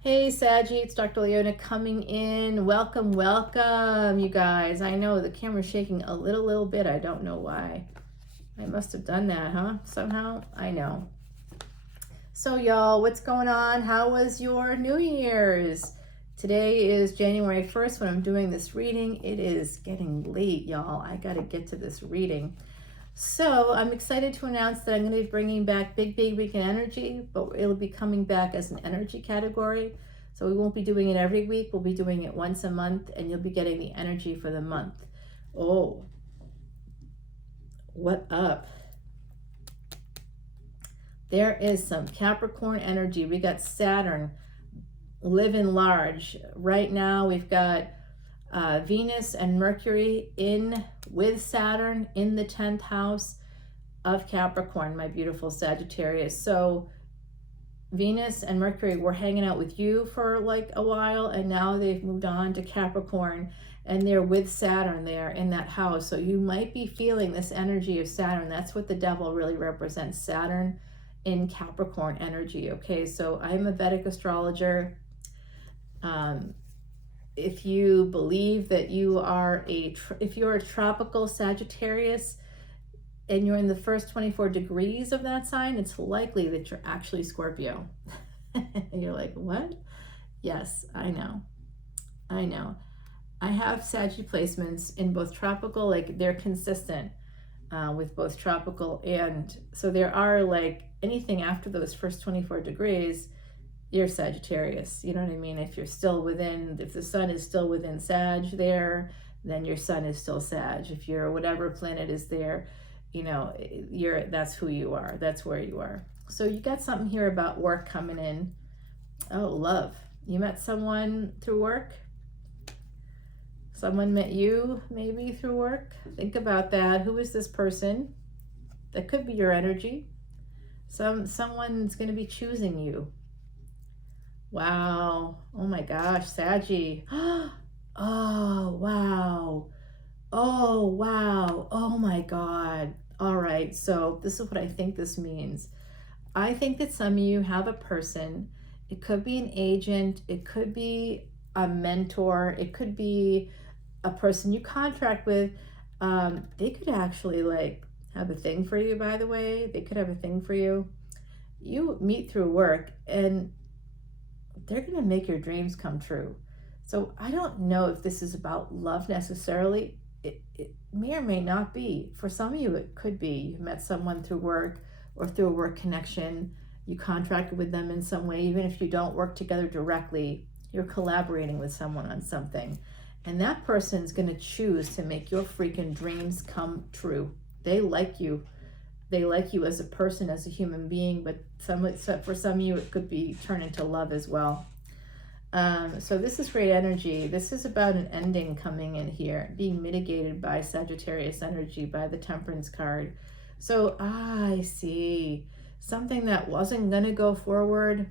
Hey Saggy, it's Dr. Leona coming in. Welcome, welcome, you guys. I know the camera's shaking a little bit. I don't know why. I must have done that, huh? Somehow? I know. So y'all, what's going on? How was your New Year's? Today is January 1st when I'm doing this reading. It is getting late, y'all. I gotta get to this reading. So I'm excited to announce that I'm going to be bringing back Big Weekend Energy, but it'll be coming back as an energy category. So we won't be doing it every week. We'll be doing it once a month, and you'll be getting the energy for the month. Oh, what up? There is some Capricorn energy. We got Saturn living large. Right now we've got Venus and Mercury in with Saturn in the 10th house of Capricorn, my beautiful Sagittarius. So Venus and Mercury were hanging out with you for like a while, and now they've moved on to Capricorn, and they're with Saturn there in that house. So you might be feeling this energy of Saturn. That's what the devil really represents, Saturn in Capricorn energy. Okay, so I'm a Vedic astrologer. If you believe that you are if you're a tropical Sagittarius and you're in the first 24 degrees of that sign, it's likely that you're actually Scorpio. And you're like, what? Yes, I know. I have Saggy placements in both tropical, like they're consistent with both tropical, and so there are like anything after those first 24 degrees, you're Sagittarius. You know what I mean? If you're still within, if the sun is still within Sag there, then your sun is still Sag. If you're whatever planet is there, you know, that's who you are. That's where you are. So you got something here about work coming in. Oh, love. You met someone through work? Someone met you maybe through work? Think about that. Who is this person? That could be your energy. Someone's going to be choosing you. Wow. Oh my gosh, Saggy. Oh, wow. Oh, wow. Oh my God. All right. So this is what I think this means. I think that some of you have a person. It could be an agent. It could be a mentor. It could be a person you contract with. They could actually like have a thing for you, by the way. They could have a thing for you. You meet through work and they're going to make your dreams come true. So I don't know if this is about love necessarily. It may or may not be. For some of you, it could be. You met someone through work or through a work connection. You contracted with them in some way. Even if you don't work together directly, you're collaborating with someone on something. And that person's going to choose to make your freaking dreams come true. They like you. They like you as a person, as a human being, but for some of you, it could be turned into love as well. So this is great energy. This is about an ending coming in here, being mitigated by Sagittarius energy, by the Temperance card. So I see something that wasn't going to go forward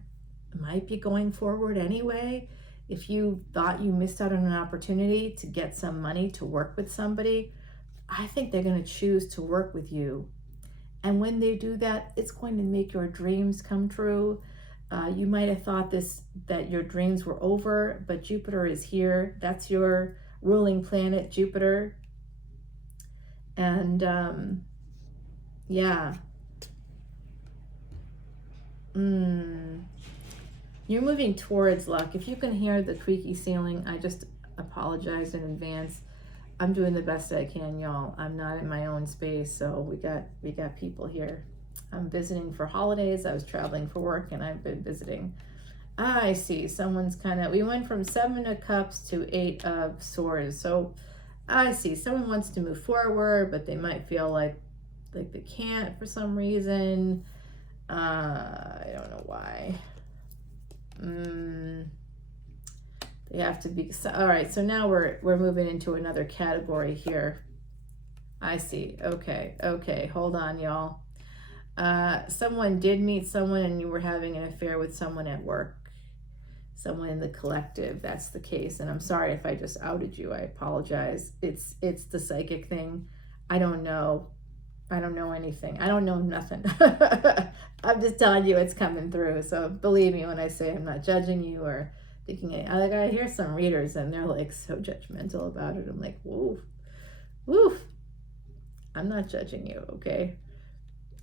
might be going forward anyway. If you thought you missed out on an opportunity to get some money to work with somebody, I think they're going to choose to work with you. And when they do that, it's going to make your dreams come true. You might have thought that your dreams were over, but Jupiter is here. That's your ruling planet, Jupiter. And yeah. You're moving towards luck. If you can hear the creaky ceiling, I just apologize in advance. I'm doing the best I can, y'all. I'm not in my own space, so we got people here. I'm visiting for holidays. I was traveling for work, and I've been visiting. I see. Someone's we went from 7 of Cups to 8 of Swords. So I see. Someone wants to move forward, but they might feel like they can't for some reason. I don't know why. They have to be. All right, so now we're moving into another category here. I see. Okay, hold on, y'all. Someone did meet someone and you were having an affair with someone at work, someone in the collective. That's the case, and I'm sorry if I just outed you. I apologize. It's the psychic thing. I don't know. I don't know anything. I don't know nothing. I'm just telling you it's coming through. So believe me when I say I'm not judging you or thinking it. Like, I hear some readers and they're like so judgmental about it. I'm like, woof, woof. I'm not judging you, okay?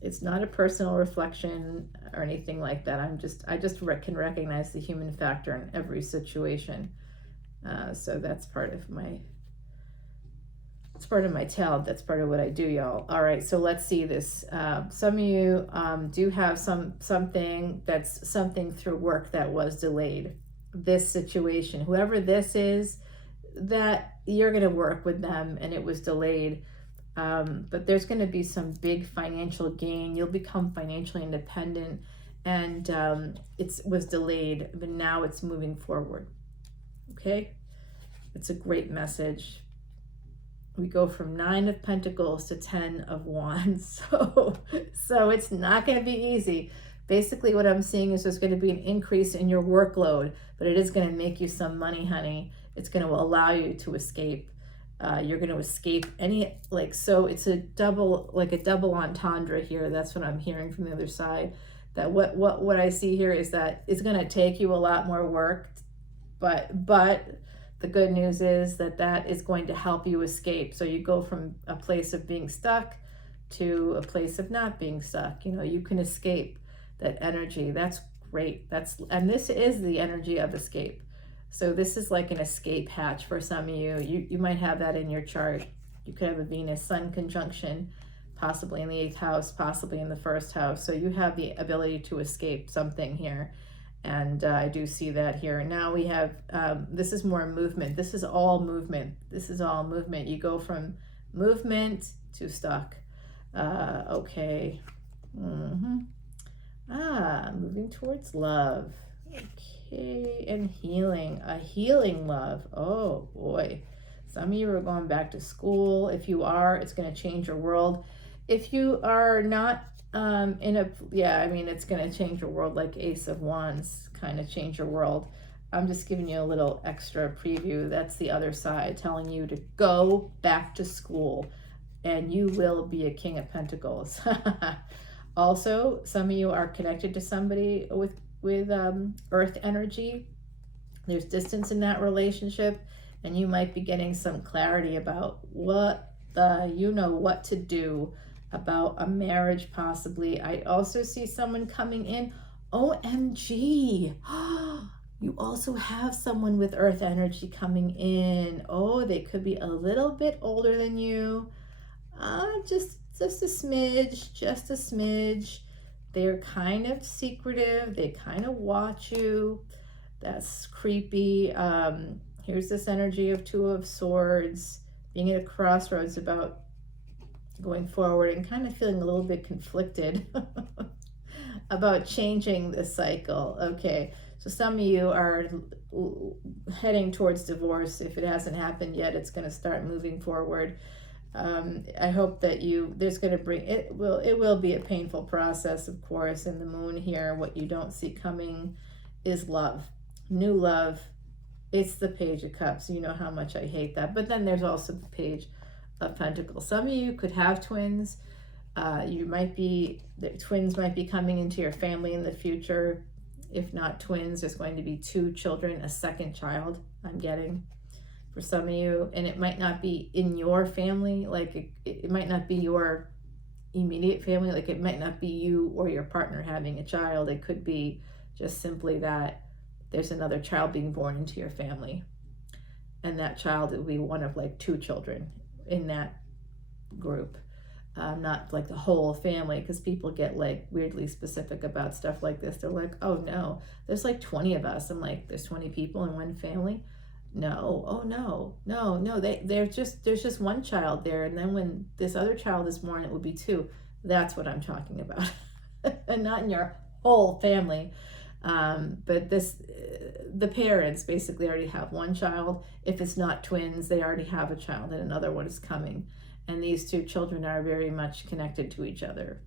It's not a personal reflection or anything like that. I just can recognize the human factor in every situation. So that's part of my talent. That's part of what I do, y'all. All right, so let's see this. Some of you do have something through work that was delayed. This situation, whoever this is, that you're going to work with them and it was delayed. But there's going to be some big financial gain. You'll become financially independent, and it was delayed, but now it's moving forward. Okay, it's a great message. We go from 9 of Pentacles to 10 of Wands. So it's not going to be easy. Basically, what I'm seeing is there's going to be an increase in your workload, but it is going to make you some money, honey. It's going to allow you to escape. You're going to escape any, so it's a double entendre here. That's what I'm hearing from the other side. That what I see here is that it's going to take you a lot more work, but the good news is that is going to help you escape. So you go from a place of being stuck to a place of not being stuck. You can escape that energy. That's great. And this is the energy of escape. So this is like an escape hatch for some of you. You might have that in your chart. You could have a Venus-Sun conjunction, possibly in the 8th house, possibly in the 1st house. So you have the ability to escape something here. And I do see that here. Now we have, this is more movement. This is all movement. You go from movement to stuck. Okay. Moving towards love. Okay, and healing. A healing love. Oh boy. Some of you are going back to school. If you are, it's going to change your world. If you are not it's going to change your world, like Ace of Wands kind of change your world. I'm just giving you a little extra preview. That's the other side telling you to go back to school and you will be a King of Pentacles. Also, some of you are connected to somebody with earth energy. There's distance in that relationship, and you might be getting some clarity about what to do about a marriage, possibly. I also see someone coming in. OMG. You also have someone with earth energy coming in. Oh, they could be a little bit older than you. Just a smidge. They're kind of secretive. They kind of watch you. That's creepy. Here's this energy of 2 of Swords, being at a crossroads about going forward and kind of feeling a little bit conflicted about changing this cycle. Okay, so some of you are heading towards divorce. If it hasn't happened yet, it's going to start moving forward. I hope that there's going to bring, it will be a painful process, of course. In the moon here, what you don't see coming is love, new love. It's the Page of Cups. You know how much I hate that. But then there's also the Page of Pentacles. Some of you could have twins. The twins might be coming into your family in the future. If not twins, there's going to be 2 children, a second child I'm getting for some of you. And it might not be in your family. Like it might not be your immediate family. Like it might not be you or your partner having a child. It could be just simply that there's another child being born into your family. And that child will be one of 2 children in that group. Not like the whole family, because people get weirdly specific about stuff like this. They're like, oh no, there's 20 of us. I'm like, there's 20 people in one family? No. Oh no. There's just one child there, and then when this other child is born, it will be 2. That's what I'm talking about. And not in your whole family. But the parents basically already have one child. If it's not twins, they already have a child, and another one is coming. And these 2 children are very much connected to each other.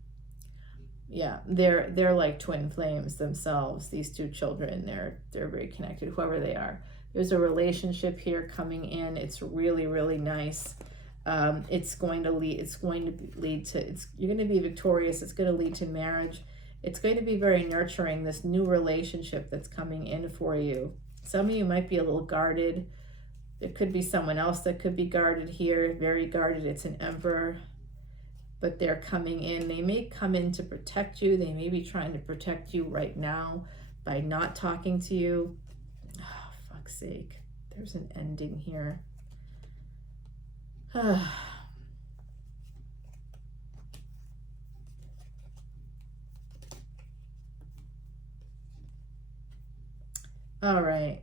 Yeah, they're like twin flames themselves. These 2 children, they're very connected, whoever they are. There's a relationship here coming in. It's really, really nice. It's going to lead to, you're going to be victorious. It's going to lead to marriage. It's going to be very nurturing, this new relationship that's coming in for you. Some of you might be a little guarded. There could be someone else that could be guarded here, very guarded. It's an emperor, but they're coming in. They may come in to protect you. They may be trying to protect you right now by not talking to you. Oh, fuck's sake. There's an ending here. All right,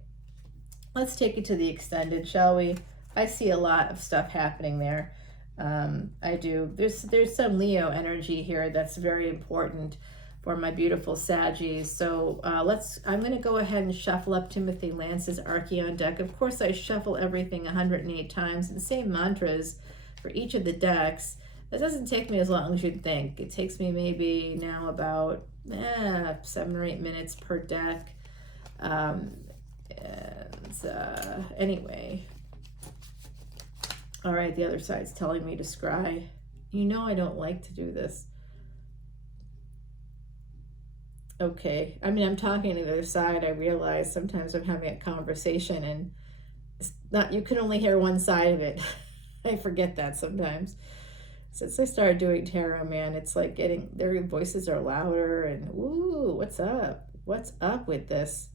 let's take it to the extended, shall we? I see a lot of stuff happening there. I do. There's some Leo energy here that's very important for my beautiful Saggies. So I'm going to go ahead and shuffle up Timothy Lance's Archeon deck. Of course, I shuffle everything 108 times, the same mantras for each of the decks. That doesn't take me as long as you'd think. It takes me maybe now about 7 or 8 minutes per deck. Anyway, all right, the other side's telling me to scry. You know I don't like to do this. Okay, I mean, I'm talking to the other side. I realize sometimes I'm having a conversation and it's not, you can only hear one side of it. I forget that sometimes. Since I started doing tarot, man, it's like their voices are louder and ooh, what's up? What's up with this?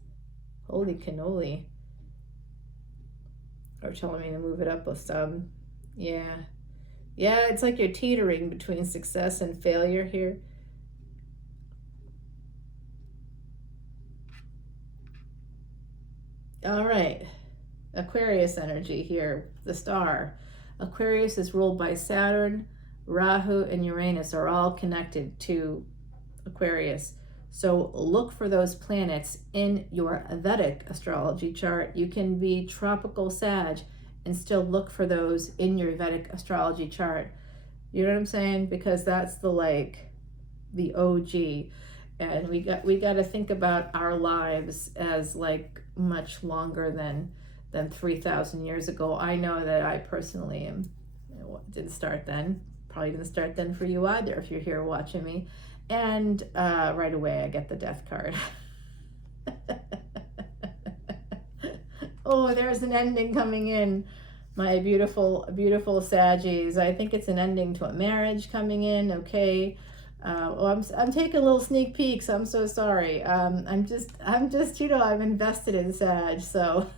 Holy cannoli. Or telling me to move it up with some. Yeah, it's like you're teetering between success and failure here. All right, Aquarius energy here, the star. Aquarius is ruled by Saturn, Rahu, and Uranus are all connected to Aquarius. So look for those planets in your Vedic astrology chart. You can be tropical Sag and still look for those in your Vedic astrology chart. You know what I'm saying? Because that's the OG. And we got to think about our lives as like much longer than 3,000 years ago. I know that I personally didn't start then. Probably didn't start then for you either if you're here watching me. And right away I get the death card. Oh, there's an ending coming in. My beautiful, beautiful Saggies. I think it's an ending to a marriage coming in. Okay. I'm taking little sneak peeks. I'm so sorry. I'm just, I'm invested in Sag. So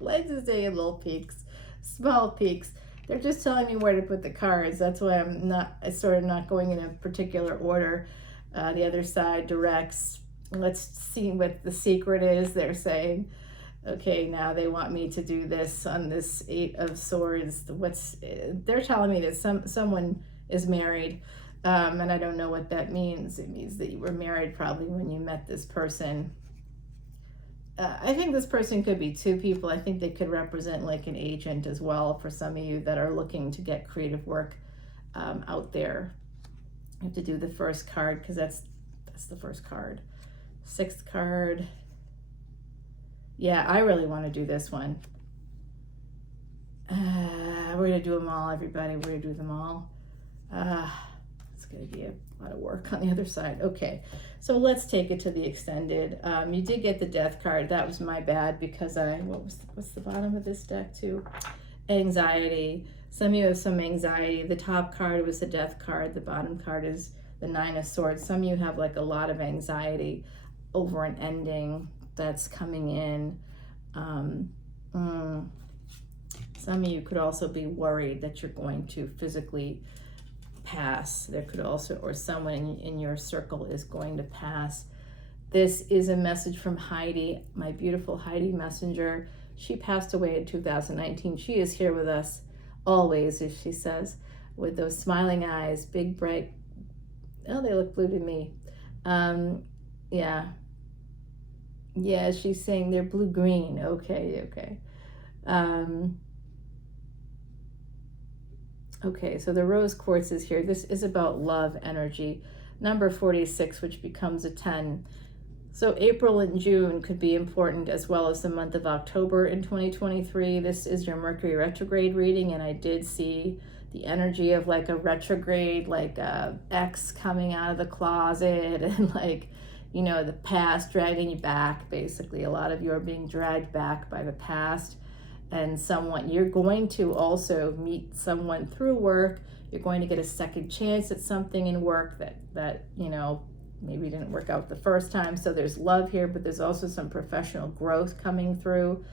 let's just take little peeks, small peeks. They're just telling me where to put the cards. That's why it's sort of not going in a particular order. The other side directs. Let's see what the secret is. They're saying, okay, now they want me to do this on this 8 of Swords. They're telling me that someone is married, and I don't know what that means. It means that you were married probably when you met this person. I think this person could be 2 people. I think they could represent like an agent as well for some of you that are looking to get creative work out there. I have to do the first card because that's the first card. 6th card. Yeah, I really want to do this one. We're going to do them all, everybody. We're going to do them all. It's going to be a lot of work on the other side. Okay, so let's take it to the extended. You did get the death card. That was my bad because what's the bottom of this deck too? Anxiety. Some of you have some anxiety. The top card was the death card. The bottom card is the 9 of Swords. Some of you have like a lot of anxiety over an ending that's coming in. Some of you could also be worried that you're going to physically pass. There could also, or someone in your circle is going to pass. This is a message from Heidi, my beautiful Heidi Messenger. She passed away in 2019. She is here with us always, as she says, with those smiling eyes, big, bright. Oh, they look blue to me. Yeah, she's saying they're blue-green. Okay. Okay, so the rose quartz is here. This is about love energy. Number 46, which becomes a 10. So April and June could be important, as well as the month of October in 2023. This is your Mercury retrograde reading, and I did see the energy of like a retrograde, like a ex coming out of the closet, and like, you know, the past dragging you back. Basically, a lot of you are being dragged back by the past, and someone, you're going to also meet someone through work. You're going to get a second chance at something in work that you know, maybe didn't work out the first time. So there's love here, but there's also some professional growth coming through.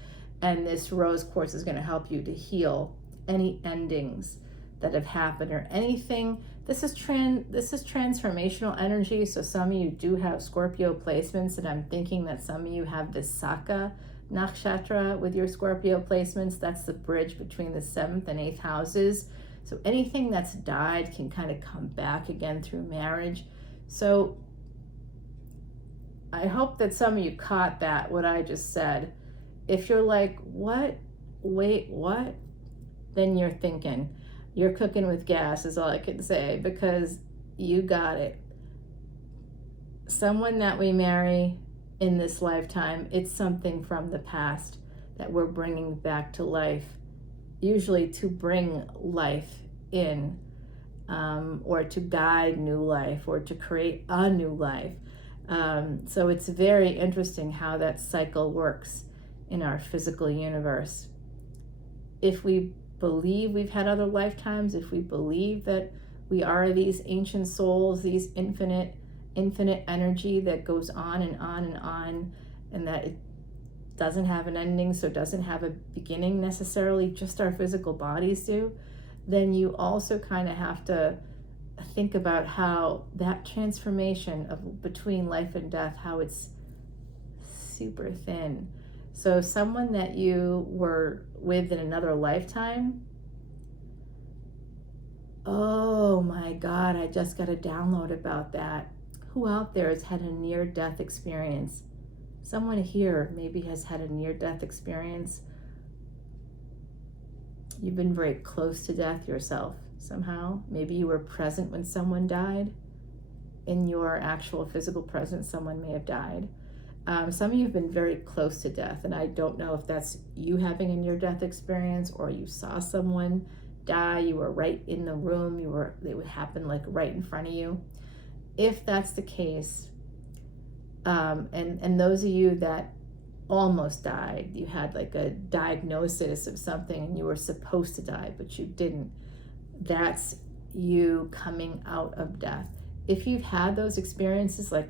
And this rose quartz is going to help you to heal any endings that have happened or anything. This is transformational energy. So some of you do have Scorpio placements, and I'm thinking that some of you have the Saka nakshatra with your Scorpio placements. That's the bridge between the 7th and 8th houses. So anything that's died can kind of come back again through marriage. So I hope that some of you caught that, what I just said. If you're like, what? Wait, what? Then you're thinking. You're cooking with gas is all I can say, because you got it. Someone that we marry in this lifetime, it's something from the past that we're bringing back to life, usually to bring life in, or to guide new life, or to create a new life. So it's very interesting how that cycle works in our physical universe. If we believe we've had other lifetimes, if we believe that we are these ancient souls, these infinite energy that goes on and on and on, and that it doesn't have an ending, so it doesn't have a beginning necessarily, just our physical bodies do, then you also kind of have to think about how that transformation of between life and death, how it's super thin. So someone that you were with in another lifetime, oh my God, I just got a download about that. Who out there has had a near-death experience? Someone here maybe has had a near-death experience. You've been very close to death yourself somehow. Maybe you were present when someone died. In your actual physical presence, someone may have died. Some of you have been very close to death, and I don't know if that's you having a near-death experience, or you saw someone die, you were right in the room, it would happen like right in front of you. If that's the case, and those of you that almost died, you had like a diagnosis of something and you were supposed to die but you didn't, that's you coming out of death. If you've had those experiences, like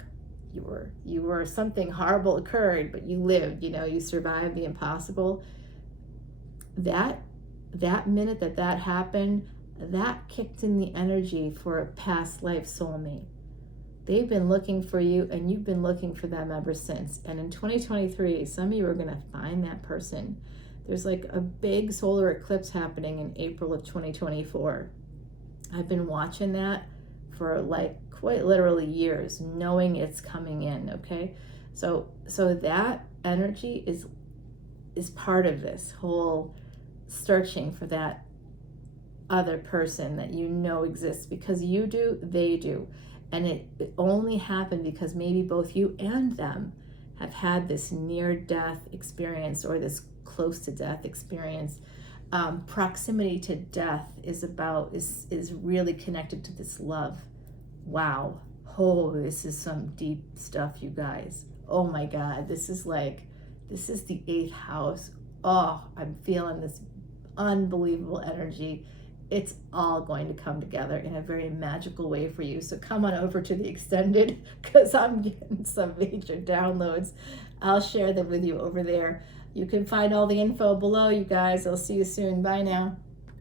you were something horrible occurred but you lived, you know, you survived the impossible, that minute that happened, that kicked in the energy for a past life soulmate. They've been looking for you, and you've been looking for them ever since. And in 2023, some of you are going to find that person. There's like a big solar eclipse happening in April of 2024. I've been watching that for like quite literally years, knowing it's coming in, okay? So that energy is part of this whole searching for that other person that you know exists, because you do, they do. And it only happened because maybe both you and them have had this near-death experience or this close-to-death experience. Proximity to death is really connected to this love. Wow. Oh, this is some deep stuff, you guys. Oh my God, this is the 8th house. Oh, I'm feeling this unbelievable energy. It's all going to come together in a very magical way for you. So come on over to the extended, because I'm getting some major downloads. I'll share them with you over there. You can find all the info below, you guys. I'll see you soon. Bye now.